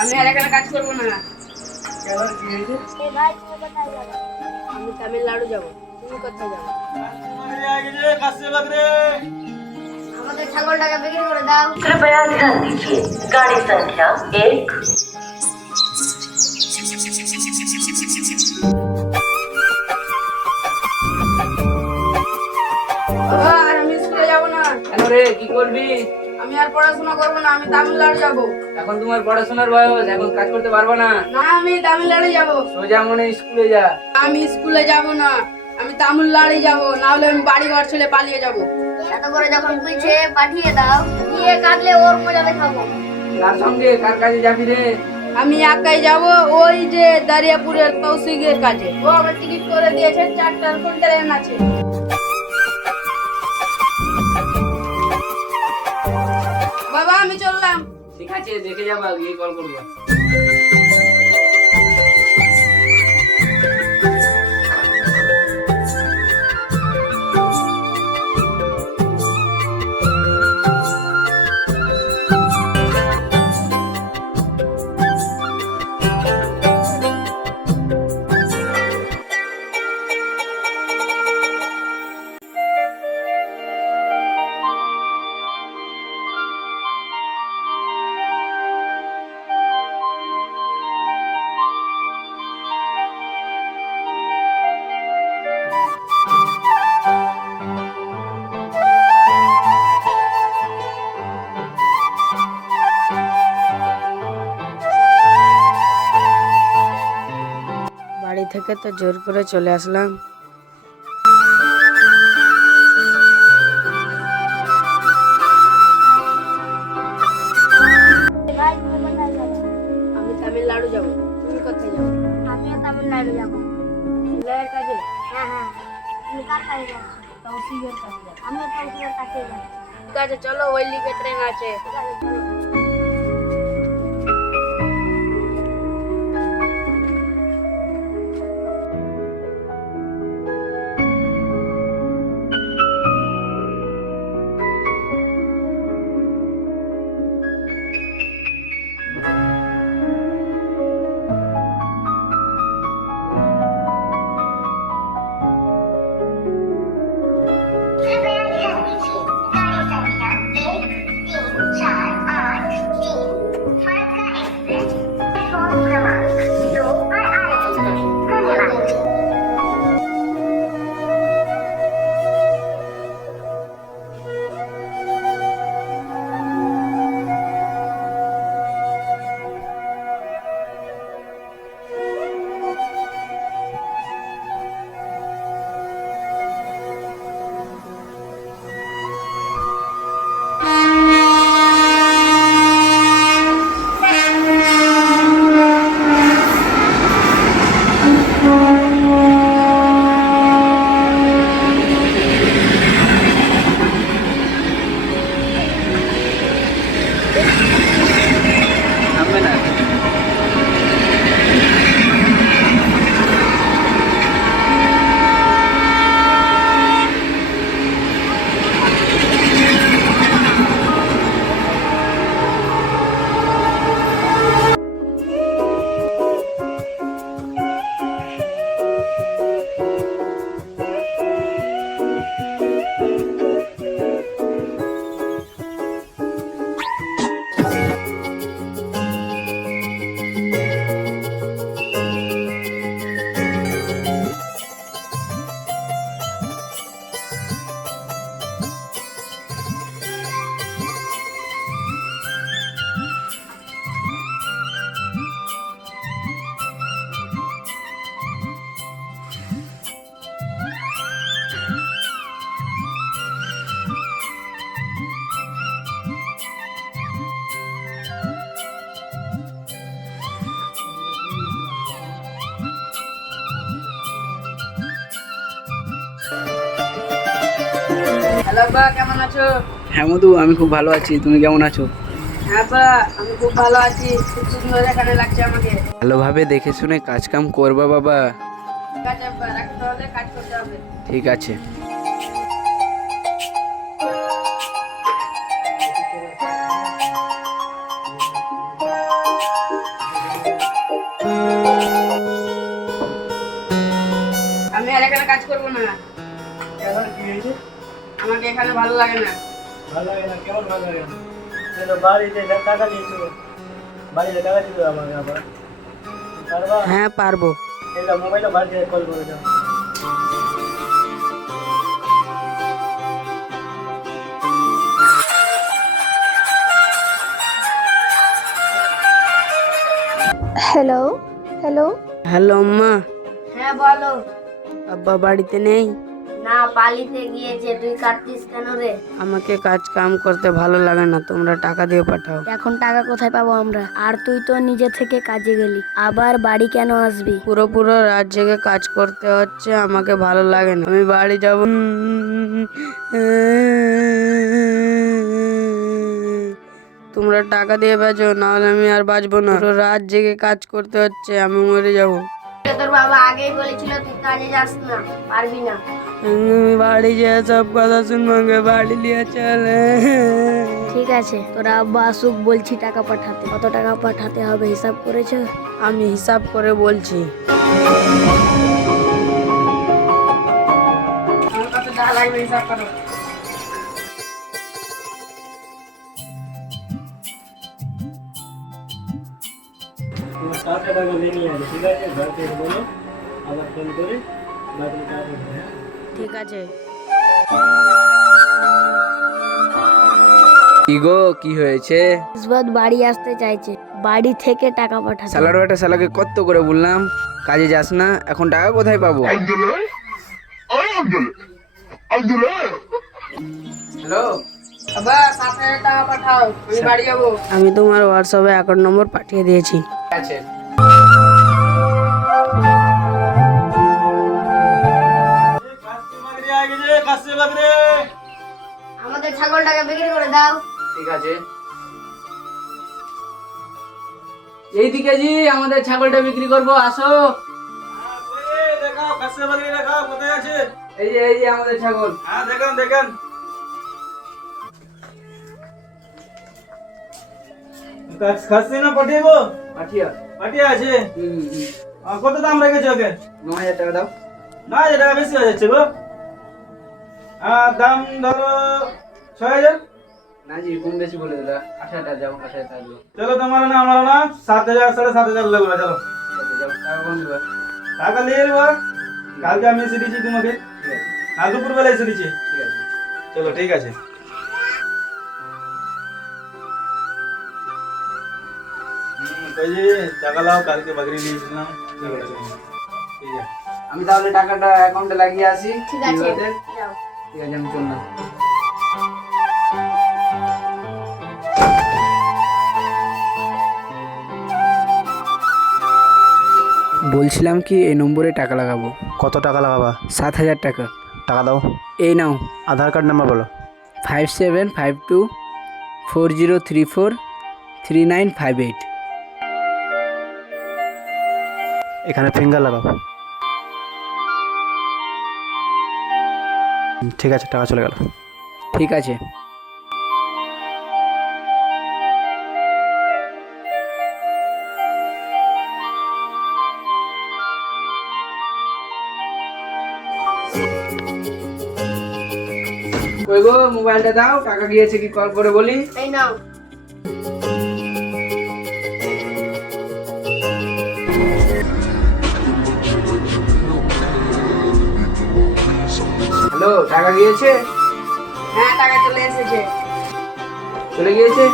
আমি আর এখানে কাজ করবো না। এবার কি হয়েছে? এই ভাই তুমি কোথায় যাবে? আমি তামিলনাড়ু যাবো। তুমি কোথায় যাবো? আমাদের ছাগলটাকে বিক্রি করে দাও। कृपया ध्यान दीजिए गाड़ी संख्या 1। বাবা, আর আমি স্কুলে যাবো না। কেন রে, কি করবি? আমি আর পড়াশোনা করবো না, আমি তামিলনাড়ু যাবো। এখন তোমার পড়াশোনার বয়স, এখন কাজ করতে পারবো না। না, আমি তামিলনাড়ু যাবো। সোজা মনে স্কুলে যা। আমি স্কুলে যাবো না, আমি তামিলনাড়ু যাবো, না হলে আমি বাড়ি ঘর ছেড়ে পালিয়ে যাবো। এত করে যখন বলছে পাঠিয়ে দাও, গিয়ে কাটলে ওর মজা দেখাবো। কার সঙ্গে, কার কাজে যাবি রে? আমি একাই যাবো, ওই যে দারিয়াপুরের তৌসিকের কাছে। ও আমার টিকিট করে দিয়েছে, 4টার কোন ট্রেন আছে। বাবা, আমি চললাম। ঠিক আছে, দেখে যাবা, গিয়ে কল করবো। বাড়ি থেকে তো জোর করে চলে আসলাম। এই ভাই তুমি কোথায় যাবে? আমি তামিলনাড়ু যাবো। তুমি কোথায় যাবো? আমিও তামিলনাড়ু যাবো। বিলয়ের কাছে। হ্যাঁ, তুমি কার কাছে যাচ্ছ? তৌসিকের কাছে যাবো। আমিও তামিলনাড়ুর কাছে যাচ্ছি। ঠিক আছে, চলো, ওই লিগে ট্রেন আছে। ঠিক আছে, চলো। থামবে না। হ্যালো বা, কেমন আছো? হ্যাঁ মধু, আমি খুব ভালো আছি। তুমি কেমন আছো? হ্যাঁ বা, আমি খুব ভালো আছি। খুব সুন্দর এখানে লাগছে আমাকে। ভালোভাবে দেখে শুনে কাজ কাম করবা বাবা। ঠিক আছে বা, রাখতে হবে, কাজ করতে হবে। ঠিক আছে। কাজ করবো না। এবার কি হয়েছে? আমাকে এখানে ভালো লাগে না। ভালো লাগে না? কেমন ভালো লাগে না? এই তো বাড়িতে টাকা দিয়েছো, বাড়িতে টাকা দিতে হবে আমাকে আবার। পারবা? হ্যাঁ পারবো। এটা মোবাইলটা বাড়িতে কল করে দাও। Hello hello. হ্যালো আম্মা, হ্যাঁ বলো। আব্বা বাড়িতে নেই? না, পালিতে গিয়েছে। তুই কাটতিস কেন রে? আমাকে কাজ কাম করতে ভালো লাগে না, তোমরা টাকা দিয়ে পাঠাও। এখন টাকা কোথায় পাবো আমরা? আর তুই তো নিজে থেকে কাজে গেলি, আবার বাড়ি কেন আসবি? পুরো পুরো রাত জেগে কাজ করতে হচ্ছে, আমাকে ভালো লাগে না, আমি বাড়ি যাব। তোমরা টাকা দিয়ে বেচো, নাহলে আমি আর বাঁচবো না। পুরো রাত জেগে কাজ করতে হচ্ছে, আমি মরে যাব। তোর বাবা আগেই বলেছিল তুই কাজে যাস না, পারবি না। আমি বাড়ি যেয়ে সব কথা শুনবো, বাড়ি নিয়ে চলে। ঠিক আছে, তোরা আব্বা আসুক, বলছি টাকা পাঠাতে। কত টাকা পাঠাতে হবে হিসাব করেছো? আমি হিসাব করে বলছি। আমার কাছে যা লাগবে হিসাব করো। তোমার 7 টাকা নিয়ে আসবে, ঠিক আছে? ঘর থেকে বলো, আবার ফোন করে বাকি টাকা দেবে, হ্যাঁ? ঠিক আছে। কি গো, কি হয়েছে? ইসবাত বাড়ি আসতে চাইছে, বাড়ি থেকে টাকা পাঠাতে। শালার বেটা, শালাকে কত করে বললাম কাজে যাস না, এখন টাকা কোথায় পাবো? হ্যালো, আব্বা 7,000 টাকা পাঠাও, আমি বাড়ি যাবো। আমি তোমার হোয়াটসঅ্যাপে অ্যাকাউন্ট নম্বর পাঠিয়ে দিয়েছি। ঠিক আছে। আমাদের ছাগলটাকে বিক্রি করে দাও। ঠিক আছে। এইদিকে জি, আমাদের ছাগলটা বিক্রি করবো, আসো। দেখাও, কাছে বাগিয়ে দেখাও, কোথায় আছে? এই যে আমাদের ছাগল। হ্যাঁ, দেখেন দেখেন। খাসি না পাঠিয়েবো? পাঠিয়া। পাঠিয়ে আছে। কত দাম রেখেছো ওকে? 9,000 টাকা দাও। 9,000 টাকা বেশি হয়ে যাচ্ছে গো। দাম ধরো 6,000। না জি, কম বেশি বলে দিলা। 8,000 টাকা যাও, 8,000 টাকা দাও। চলো, তোমার না আমার না 7,000 7,500 লাগবে। চলো, ঠিক আছে, যাও, টাকা কম দিবা। টাকা নিয়ে নেবো। কালকে আমি এসে দিচ্ছি তোমাকে। ঠিক আছে, কাল দুপুর বেলা এসে দিচ্ছি। ঠিক আছে। চলো, ঠিক আছে। কই যে টাকা লাও, কালকে বাগরি দিয়েছিলাম। ঠিক আছে। আমি তাহলে টাকাটা অ্যাকাউন্টে লাগিয়ে আসি। ঠিক আছে, বিবাদের। যাও। ঠিক আছে, আমি চললাম। বলছিলাম কি, এই নম্বরে টাকা লাগাবো। কত টাকা লাগাবা? 7,000 টাকা। টাকা দাও। এই নাও। আধার কার্ড নাম্বার বলো। 575240343958। এখানে ফিঙ্গার লাগাও। ঠিক আছে, টাকা চলে গেল। ঠিক আছে। ওই গো, মোবাইলটা দাও, টাকা গিয়েছে কি কল করে বলি। এই নাও। হ্যালো, টাকা গিয়েছে? হ্যাঁ টাকা চলে এসেছে। চলে গিয়েছে?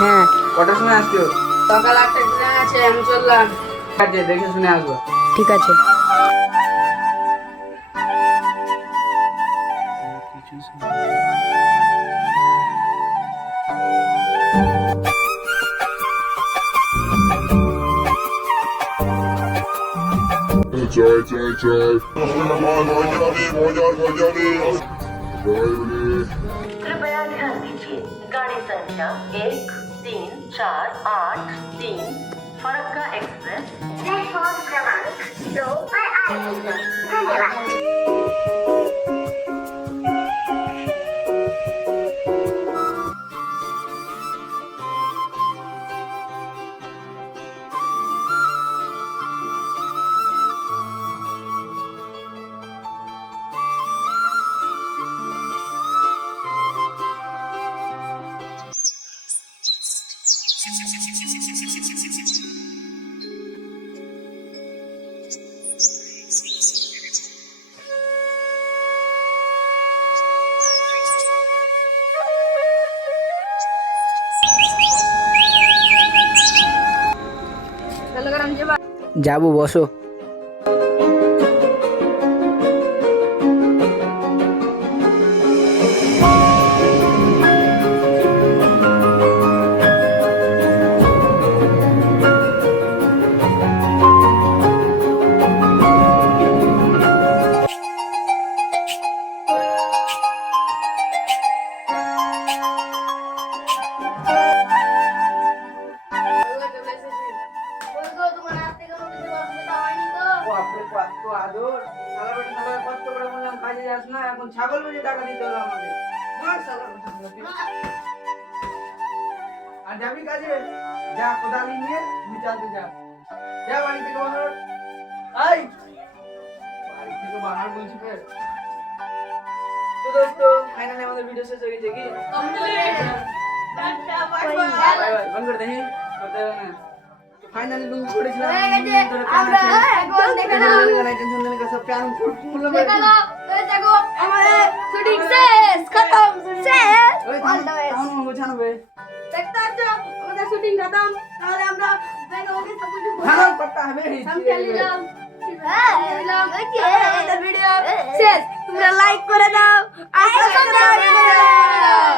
হ্যাঁ, কটার সময় আসছো? সকাল 8টায় ট্রেন আছে, আমি চললাম। ঠিক আছে, দেখে শুনে আসবো। ঠিক আছে। জয় জয় জয় মজার জয় বলে। कृपया ध्यान दीजिए, गाड़ी संख्या 1348 फरक्का एक्सप्रेस प्लेटफॉर्म क्रमांक 2 पर आ रही है। धन्यवाद। Telegram coba. যাবো, বসো। এখন ছাগল বুঝে টাকা দিতে হলো আমাকে। আর যাবি কাজে, যা কোদালি নিয়ে বিচারতে যা, যা বাড়ি থেকে বাহার। এই বাড়ি থেকে বাহার বলছি ফের। তো দোস্ত, ফাইনালি আমাদের ভিডিও শেষ হয়ে গেছে কি? বন্ধ করে দেখি, করতে হবে না। ফাইনালি লুক করেছিলাম। আমরা এখন দেখে নাও। টেনশন নেই, সব প্যান ফুল ফুল देखो लो, ये देखो हमारे शूटिंग শেষ खत्म শেষ ওই তাহলে বোঝানোবে। দেখতে পাচ্ছ আমাদের শুটিং খতম। তাহলে আমরা দেখো ওকে সব কিছু ভালো করতে হবে। हम चल নিলাম। আমাদের ভিডিও শেষ। তোমরা লাইক করে দাও আর সাবস্ক্রাইব করে দাও।